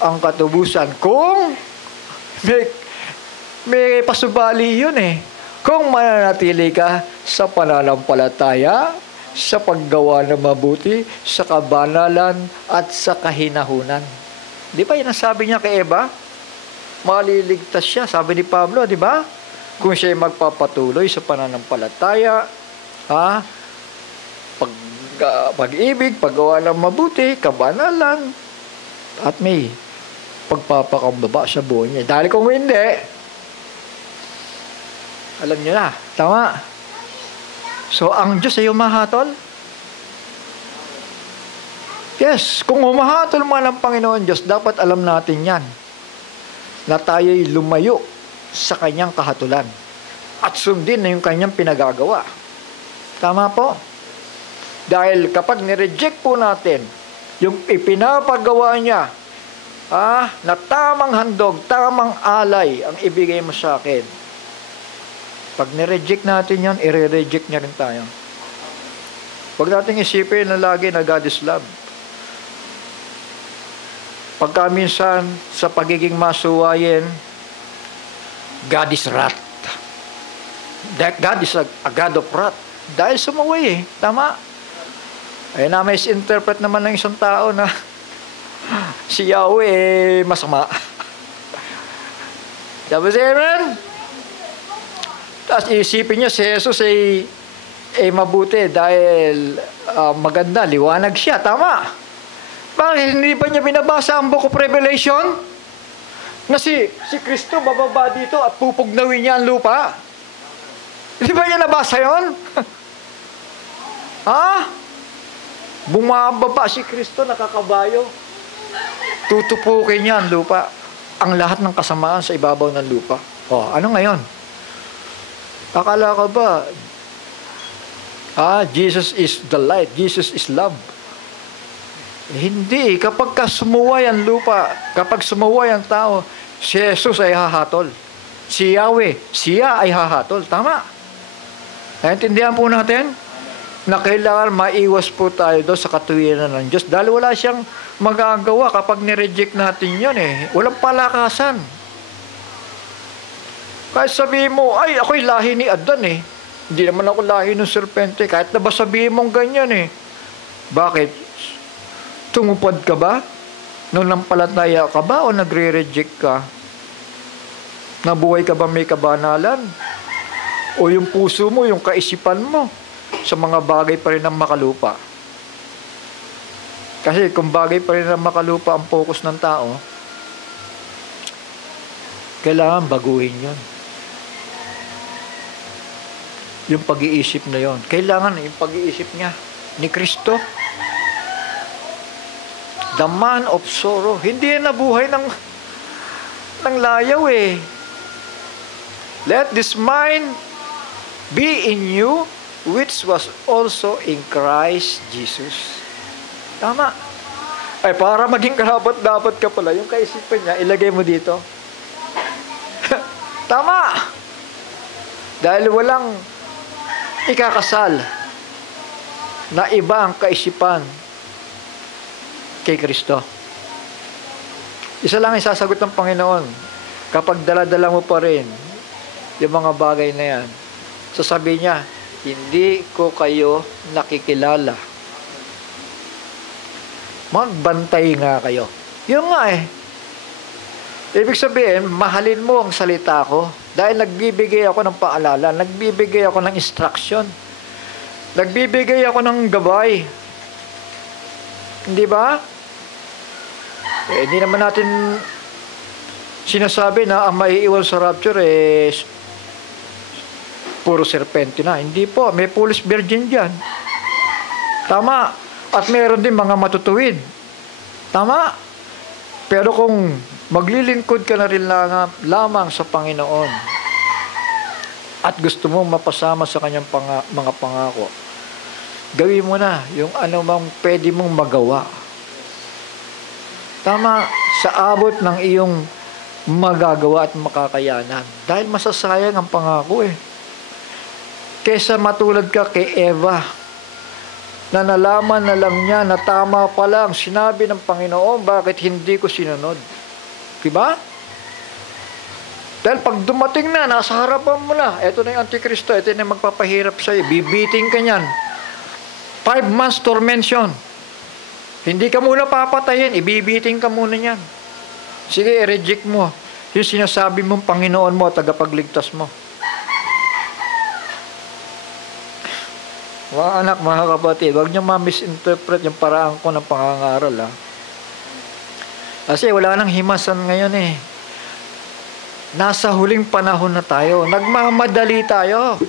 ang katubusan. Kung may pasubali yun eh. Kung mananatili ka sa pananampalataya, sa paggawa ng mabuti, sa kabanalan, at sa kahinahunan. Di ba yun ang sabi niya kay Eva? Maliligtas siya, sabi ni Pablo, di ba? Kung siya'y magpapatuloy sa pananampalataya, pag-ibig, paggawa ng mabuti, kabanalan, at may pagpapakambaba sa buhay niya. Dahil kung hindi, alam niyo na, tama? So, ang Diyos ay humahatol? Yes, kung humahatol man ang Panginoon Diyos, dapat alam natin yan, na tayo'y lumayo sa kanyang kahatulan at sundin na yung kanyang pinagagawa. Tama po? Dahil kapag nireject po natin yung ipinapagawa niya, na tamang handog, tamang alay ang ibigay mo sa akin, pag nireject natin yan, i-reject niya rin tayo. Huwag natin isipin na lagi na God is love. Pagka minsan sa pagiging masuwayin, God is wrath. God is a God of wrath. Dahil sumuway Tama? Ay na may interpret naman ng isang tao na si Yahweh masama. Tapos amen? Tapos isipin niya si Jesus ay mabuti dahil maganda, liwanag siya. Tama? Bakit hindi ba niya binabasa ang Book of Revelation? Na si Kristo bababa dito at pupugnawin niya ang lupa? Hindi ba niya nabasa yun? Ha? Bumababa si Kristo, nakakabayo. Tutupukin niya ang lupa. Ang lahat ng kasamaan sa ibabaw ng lupa. Ano ngayon? Akala ka ba, Jesus is the light, Jesus is love. Hindi. Kapag sumuway ang lupa, kapag sumuway ang tao, si Jesus ay hahatol. Si Yahweh, siya ay hahatol. Tama? Naintindihan po natin na kailangan maiwas po tayo doon sa katuwiran ng Diyos. Dahil wala siyang magagawa kapag nireject natin yun Walang palakasan. Kahit sabihin mo, ay, ako'y lahi ni Adan Hindi naman ako lahi ng serpente. Kahit na ba sabihin mong ganyan Bakit? Tumupad ka ba? Nung nampalataya ka ba o nagre-reject ka? Nabuhay ka ba may kabanalan? O yung puso mo, yung kaisipan mo sa mga bagay pa rin ng makalupa? Kasi kung bagay pa rin ng makalupa ang focus ng tao, kailangan baguhin yun. Yung pag-iisip na yun. Kailangan yung pag-iisip niya ni Kristo. The man of sorrow. Hindi yan nabuhay ng layaw Let this mind be in you, which was also in Christ Jesus. Tama. Ay, para maging karapat-dapat ka pala, yung kaisipan niya, ilagay mo dito. Tama. Dahil walang ikakasal na iba ang kaisipan kay Kristo. Isa lang ang sasagot ng Panginoon. Kapag dala-dala mo pa rin yung mga bagay na yan, sasabihin niya, hindi ko kayo nakikilala. Magbantay nga kayo. Yun nga Ibig sabihin, mahalin mo ang salita ko dahil nagbibigay ako ng paalala, nagbibigay ako ng instruction, nagbibigay ako ng gabay. Hindi ba? Hindi naman natin sinasabi na ang maiiwan sa rapture puro serpente na. Hindi po. May foolish virgin dyan. Tama. At meron din mga matutuwid. Tama. Pero kung maglilingkod ka na rin lamang sa Panginoon at gusto mong mapasama sa kanyang mga pangako, gawin mo na yung anumang pwede mong magawa. Tama, sa abot ng iyong magagawa at makakayanan. Dahil masasayang ang pangako Kesa matulad ka kay Eva, na nalaman na lang niya na tama pala ang sinabi ng Panginoon, bakit hindi ko sinunod? Diba? Dahil pag dumating na, nasa harapan mo na, eto na yung Antikristo, eto na yung magpapahirap sa'yo, bibiting ka niyan. 5 months tormention. Hindi ka muna papatayin, ibibiting ka muna niyan. Sige, i-reject mo yung sinasabi mong Panginoon mo at tagapagligtas mo. Mga anak, mga kapatid, huwag niyo ma-misinterpret yung paraan ko ng pangangaral. Kasi wala nang himasan ngayon Nasa huling panahon na tayo. Nagmamadali tayo.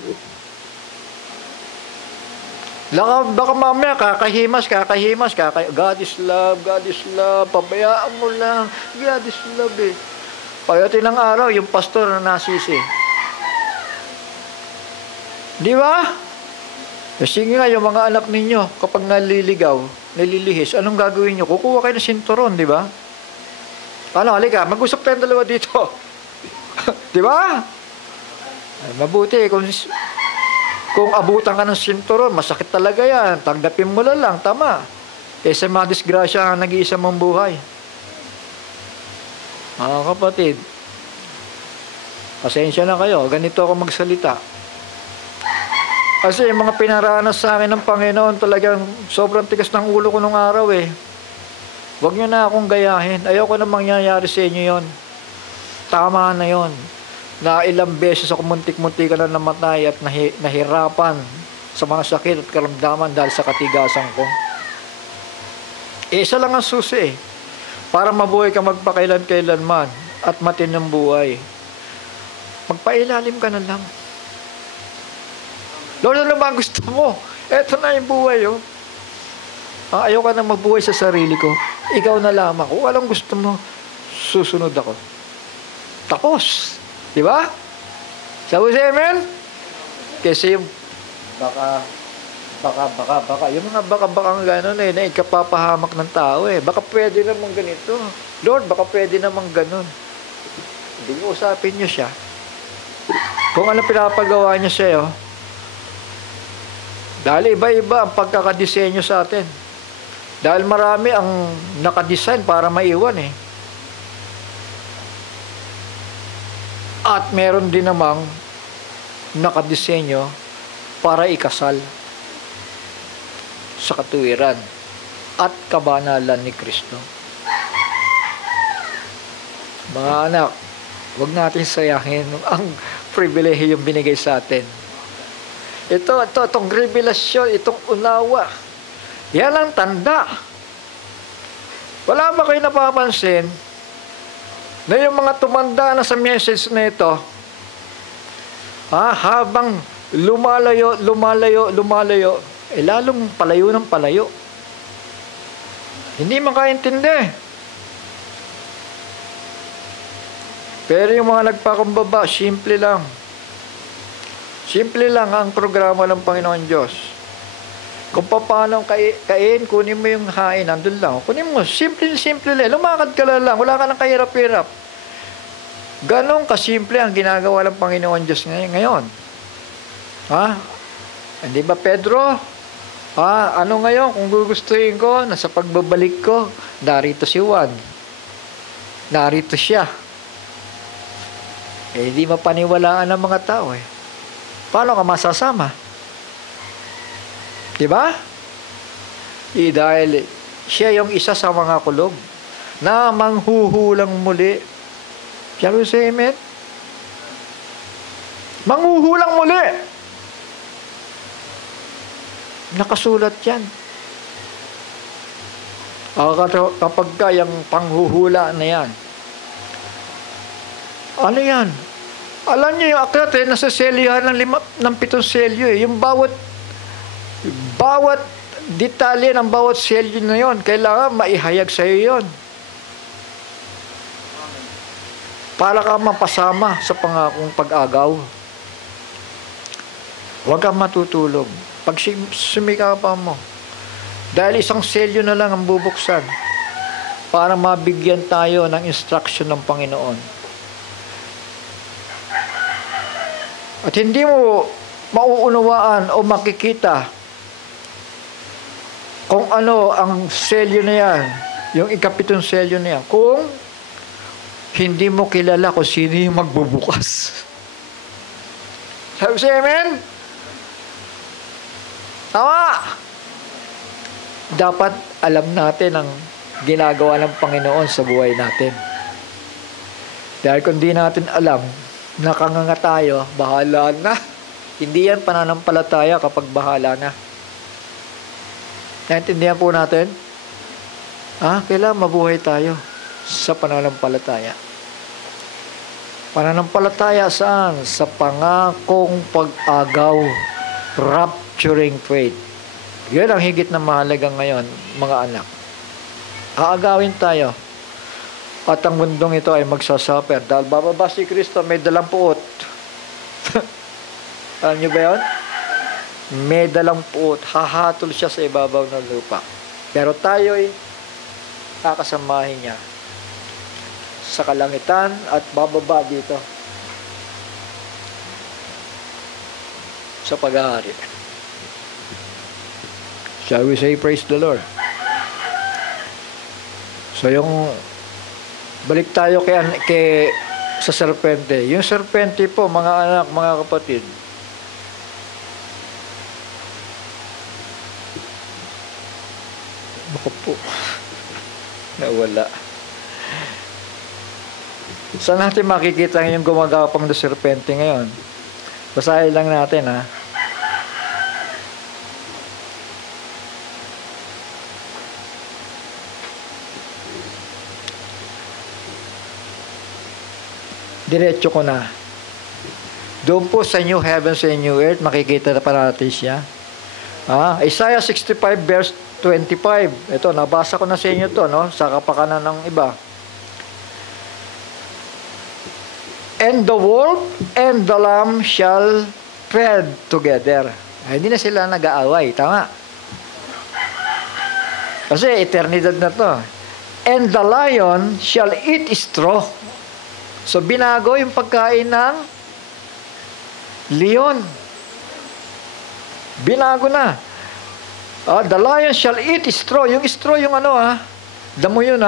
Baka mamaya kakahimas, God is love, pabayaan mo lang, God is love Pagdating ng araw, yung pastor na nasisi. Di ba? Sige nga, yung mga anak ninyo, kapag nalilihis, anong gagawin nyo? Kukuha kayo ng sinturon, di ba? Halika, mag-usap tayong dalawa dito. Di ba? Mabuti, kung abutan ka ng sinturon, masakit talaga yan. Tanggapin mo lang, tama. Sa mga disgrasya ang nag-iisa mong buhay. Mga kapatid, pasensya na kayo, ganito ako magsalita. Kasi yung mga pinaranas sa akin ng Panginoon, talagang sobrang tigas ng ulo ko nung araw eh. Huwag nyo na akong gayahin. Ayoko na mangyayari sa inyo yon. Tama na yon. Na ilang beses ako muntik-muntikan na namatay at nahirapan sa mga sakit at karamdaman dahil sa katigasan ko. Isa lang ang susi eh. Para mabuhay ka magpakailan-kailanman at matinong buhay. Magpailalim ka na lang. Lord, ano ba gusto mo? Eto na yung buhay, oh. Ayaw ka na mabuhay sa sarili ko. Ikaw na lamang. Kung anong gusto mo, susunod ako. Tapos. Di ba? Sabi sa amen? Kasi yung baka, yung mga baka gano'n eh, na ikapapahamak ng tao eh. Baka pwede namang ganito. Lord, baka pwede namang gano'n. Hindi mo usapin niyo siya. Kung ano pinapagawa niya sa'yo, dahil iba-iba ang pagkakadesenyo sa atin. Dahil marami ang nakadesign para maiwan eh. At meron din namang nakadesenyo para ikasal sa katuwiran at kabanalan ni Kristo. Mga anak, huwag natin sayangin ang pribilehiyong binigay sa atin. Itong revelasyon, itong unawa, yan ang tanda. Wala ba kayo napapansin na yung mga tumanda na sa message na ito, habang lumalayo, lalong palayo ng palayo. Hindi makaintindi. Pero yung mga nagpakumbaba, simple lang. Simple lang ang programa ng Panginoon Diyos. Kung paano kain, kunin mo yung hain, nandun lang. Kunin mo, simple lang. Lumakad ka lang, wala ka nang kahirap-hirap. Ganon kasimple ang ginagawa ng Panginoon Diyos ngayon. Hindi ba Pedro? Ano ngayon, kung gugustuhin ko, nasa pagbabalik ko, narito si Juan. Narito siya. Hindi mapaniwalaan ng mga tao eh. Paano ka masasama? Diba? Dahil siya yung isa sa mga kulog na manghuhulang muli. Shall we say amen? Manghuhulang muli. Nakasulat yan. Kapag yung panghuhula na yan, ano yan? Alam niyo yung aklat nasa selyohan ng 7 selyo eh. Yung bawat detalye ng bawat selyo na yon, kailangan maihayag sa iyo yon. Para ka mapasama sa pangakong pag-agaw. Huwag kang matutulog. Pag sumikapan mo, dahil isang selyo na lang ang bubuksan para mabigyan tayo ng instruction ng Panginoon. At hindi mo mauunawaan o makikita kung ano ang selyo na yan, yung ikapitong selyo na yan, kung hindi mo kilala kung sino yung magbubukas. Sabi siya, amen? Tama! Dapat alam natin ang ginagawa ng Panginoon sa buhay natin. Dahil kung di natin alam, nakanganga tayo, bahala na. Hindi yan pananampalataya kapag bahala na. Naintindihan po natin? Kailangan mabuhay tayo sa pananampalataya. Pananampalataya saan? Sa pangakong pag-agaw, rapturing faith. Yan ang higit na mahalaga ngayon, mga anak. Aagawin tayo. At ang mundong ito ay magsasuffer dahil bababa si Kristo, may dalang puot. Alam niyo ba yun? May dalang puot. Hahatol siya sa ibabaw ng lupa. Pero tayo'y kakasamahin niya sa kalangitan at bababa dito sa pag-aari. Shall we say praise the Lord? So yung Balik tayo sa serpente. Yung serpente po, mga anak, mga kapatid, baka po nawala. Saan natin makikita yung gumagapang na serpente ngayon? Basahin lang natin, ha. Diretso ko na. Doon po sa New Heavens and New Earth, makikita na pa natin siya. Isaiah 65 verse 25. Ito, nabasa ko na sa inyo to, no? Sa kapakanan ng iba. And the wolf and the lamb shall tread together. Hindi na sila nag-aaway. Tama? Kasi eternidad na to. And the lion shall eat straw. So, binago yung pagkain ng leon. Binago na. The lion shall eat straw. Yung straw, yung ano, damo yun,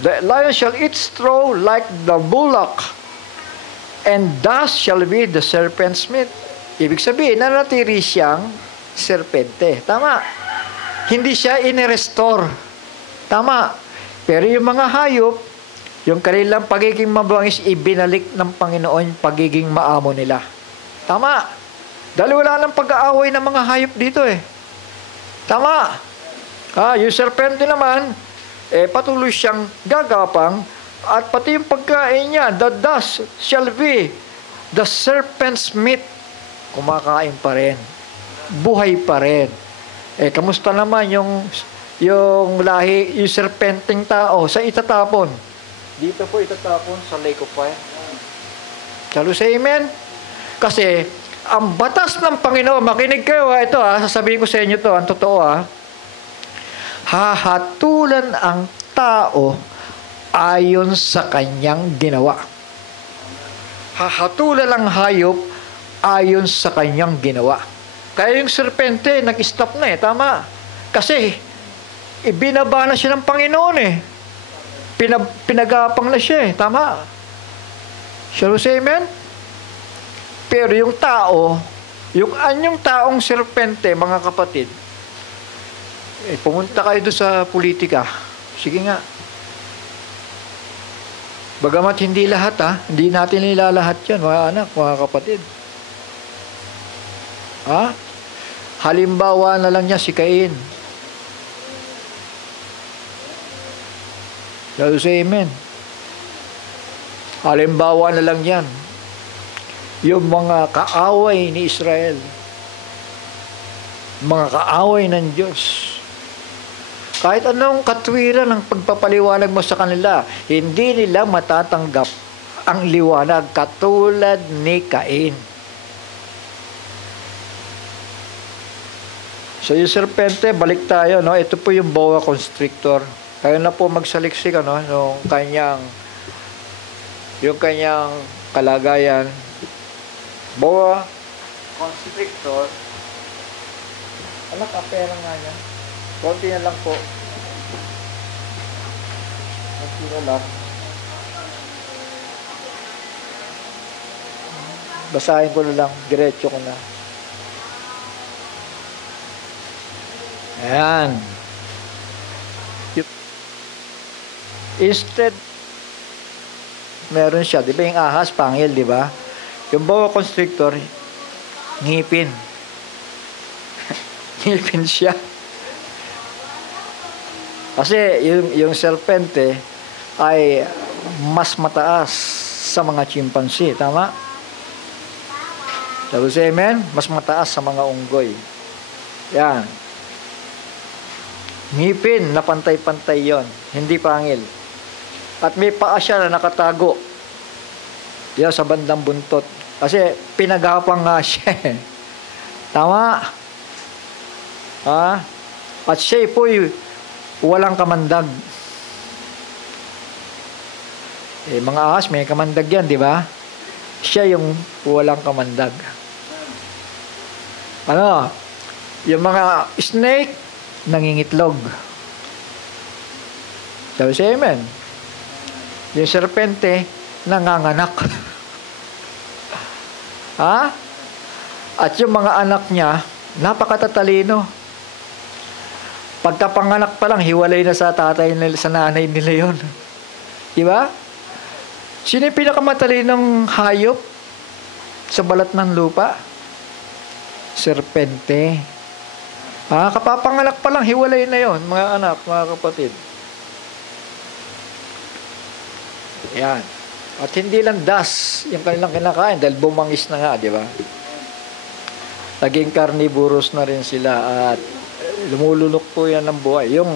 The lion shall eat straw like the bullock, and dust shall be the serpent's meat. Ibig sabihin, nanatiri siyang serpente. Tama. Hindi siya in-restore. Tama. Pero yung mga hayop, yung kanilang pagiging mabangis, ibinalik ng Panginoon yung pagiging maamo nila. Tama. Dahil wala nang pag-aaway ng mga hayop dito eh. Tama. Yung serpente naman, patuloy siyang gagapang, at pati yung pagkain niya, the dust shall be the serpent's meat. Kumakain pa rin. Buhay pa rin. Kamusta naman yung lahi, yung serpenteng tao sa itatapon? Dito po itatapon sa lake of fire. Shall we say amen? Kasi, ang batas ng Panginoon, makinig kayo, ito sasabihin ko sa inyo to, ang totoo hahatulan ang tao ayon sa kanyang ginawa. Hahatulan ang hayop ayon sa kanyang ginawa. Kaya yung serpente, nag-stop na tama. Kasi, ibinaba na siya ng Panginoon pinagapang na siya tama. Shall we say amen? Pero yung tao, yung anyong taong serpente, mga kapatid, pumunta kayo doon sa politika. Sige nga. Bagamat hindi lahat hindi natin nilalahat yan, mga anak, mga kapatid. Halimbawa na lang niya si Cain. Shall we say amen? Halimbawa na lang yan. Yung mga kaaway ni Israel, mga kaaway ng Diyos, kahit anong katwiran ng pagpapaliwanag mo sa kanila, hindi nila matatanggap ang liwanag katulad ni Cain. So yung serpente, balik tayo, ito po yung boa constrictor. Kayo na po magsaliksik, yung kanyang kalagayan. Boa constrictor. Anak, pera nga yan. Konti na lang po. Konti na lang. Basahin ko na lang. Diretso ko na. Ayan. Instead, meron siya. Di ba yung ahas, pangil, di ba? Yung boa constrictor, ngipin. Ngipin siya. Kasi yung serpente ay mas mataas sa mga chimpanzee. Tama? Sabi siya, amen? Mas mataas sa mga unggoy. Yan. Ngipin na pantay-pantay yon, hindi pangil. At may paa siya na nakatago. Yan sa bandang buntot. Kasi pinagapang nga siya. Tama? At siya po'y walang kamandag. Mga ahas, may kamandag yan, di ba? Siya yung walang kamandag. Yung mga snake, nangingitlog. Sabi siya, amen. Yung serpente, nanganganak. Ha? At yung mga anak niya, napakatatalino. Pagkapanganak pa lang, hiwalay na sa tatay nila, sa nanay nila yun. Diba? Sino yung pinakamatalinong hayop sa balat ng lupa? Serpente. Kapapanganak pa lang, hiwalay na yon, mga anak, mga kapatid. Yan. At hindi lang das yung kanilang kinakain dahil bumangis na nga, di ba? Naging carnivorous na rin sila at lumulunok po yan ng buhay. Yung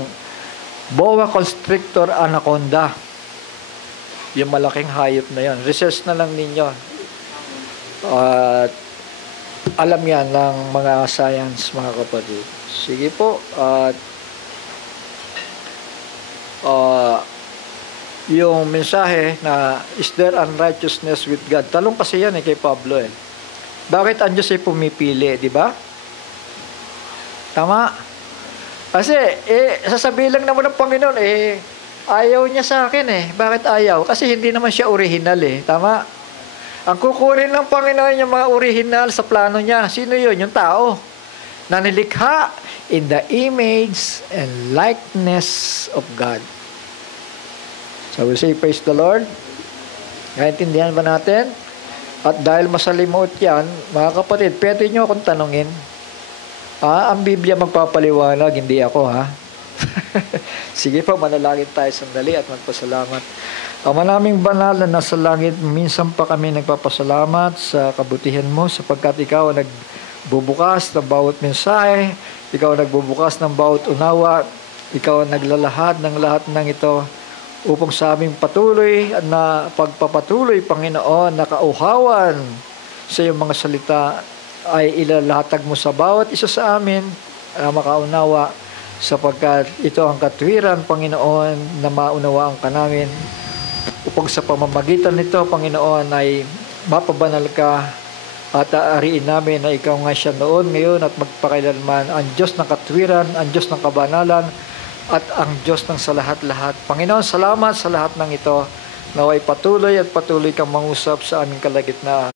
boa constrictor anaconda, yung malaking hayop na yan. Research na lang ninyo. At alam yan ng mga science, mga kapatid. Sige po. At yung mensahe na is there unrighteousness with God? Talong kasi yan kay Pablo Bakit ang Diyos ay pumipili, di ba? Tama? Kasi, sasabihin lang naman ng Panginoon, ayaw niya sa akin Bakit ayaw? Kasi hindi naman siya original Tama? Ang kukunin ng Panginoon yung mga original sa plano niya. Sino yun? Yung tao. Na nilikha in the image and likeness of God. So we'll say, praise the Lord. Naintindihan ba natin? At dahil masalimuot yan, mga kapatid, pwede nyo akong tanungin. Ang Biblia magpapaliwanag, hindi ako, Sige po, manalangin tayo sandali at magpasalamat. Ama naming banal na nasa langit, minsan pa kami nagpapasalamat sa kabutihan mo sapagkat ikaw nagbubukas ng bawat mensahe, ikaw nagbubukas ng bawat unawa, ikaw naglalahad ng lahat ng ito upang sa aming patuloy na pagpapatuloy, Panginoon, na kauhawan sa iyong mga salita ay ilalatag mo sa bawat isa sa amin na makaunawa sapagkat ito ang katwiran, Panginoon, na maunawaan ka namin upang sa pamamagitan nito, Panginoon, ay mapabanal ka at aariin namin na ikaw nga siya noon, ngayon at magpakailanman, ang Diyos ng katwiran, ang Diyos ng kabanalan, at ang Diyos ng sa lahat-lahat. Panginoon, salamat sa lahat ng ito. Naway patuloy at patuloy kang mangusap sa aming kalagitnaan.